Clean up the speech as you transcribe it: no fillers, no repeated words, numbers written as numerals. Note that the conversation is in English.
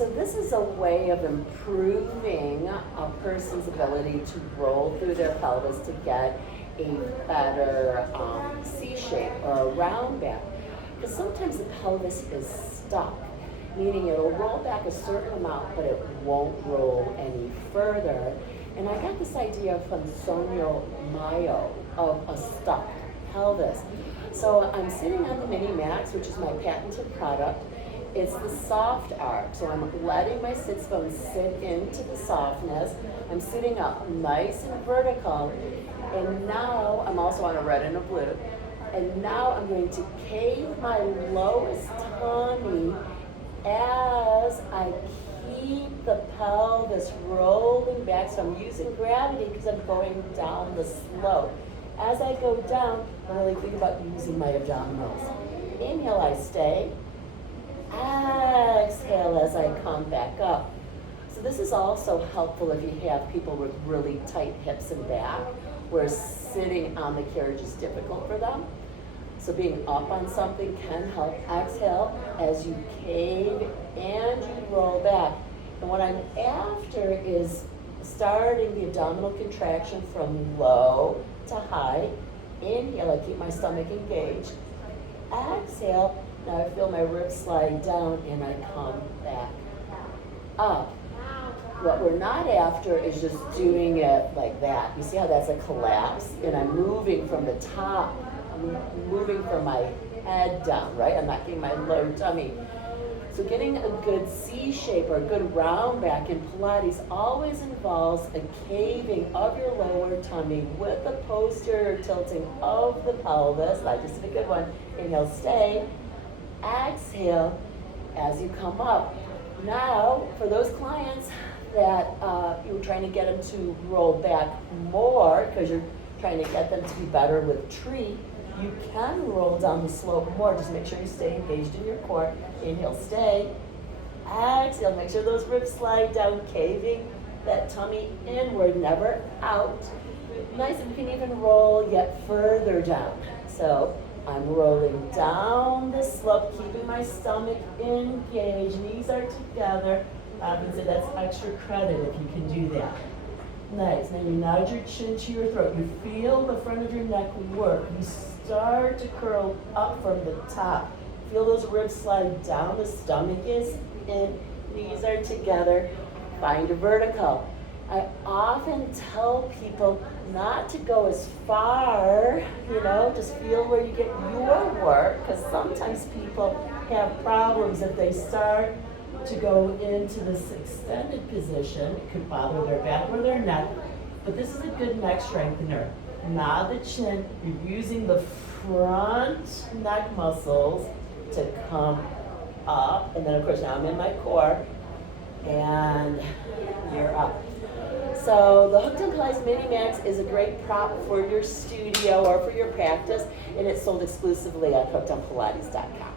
So this is a way of improving a person's ability to roll through their pelvis to get a better C shape or a round back. Because sometimes the pelvis is stuck, meaning it'll roll back a certain amount, but it won't roll any further. And I got this idea from Sonio Mayo of a stuck pelvis. So I'm sitting on the Minimax, which is my patented product. It's the soft arc, so I'm letting my sits bones sit into the softness. I'm sitting up nice and vertical, and now I'm also on a red and a blue. And now I'm going to cave my lowest tummy as I keep the pelvis rolling back. So I'm using gravity because I'm going down the slope. As I go down, I really think about using my abdominals. Inhale, I stay. Exhale as I come back up. So this is also helpful if you have people with really tight hips and back, where sitting on the carriage is difficult for them. So being up on something can help. Exhale as you cave and you roll back. And what I'm after is starting the abdominal contraction from low to high. Inhale, I keep my stomach engaged. Exhale, now I feel my ribs slide down and I come back up. What we're not after is just doing it like that. You see how that's a collapse? And I'm moving from the top. I'm moving from my head down, right? I'm not getting my low tummy. So getting a good C shape or a good round back in Pilates always involves a caving of your lower tummy with the posterior tilting of the pelvis. I just did a good one. Inhale, stay. Exhale as you come up. Now, for those clients that you're trying to get them to roll back more because you're trying to get them to be better with tree, you can roll down the slope more. Just make sure you stay engaged in your core. Inhale, stay. Exhale, make sure those ribs slide down, caving that tummy inward, never out. Nice, and you can even roll yet further down. So I'm rolling down the slope, keeping my stomach engaged. Knees are together. I would say that's extra credit if you can do that. Nice. Now you nod your chin to your throat. You feel the front of your neck work. You start to curl up from the top. Feel those ribs slide down. The stomach is in. Knees are together. Find a vertical. I often tell people not to go as far, just feel where you get your work, because sometimes people have problems if they start to go into this extended position. It could bother their back or their neck, but this is a good neck strengthener. Nod the chin. You're using the front neck muscles to come up, and then of course now I'm in my core, and you're up. So the Hooked on Pilates Minimax is a great prop for your studio or for your practice, and it's sold exclusively at hookedonpilates.com.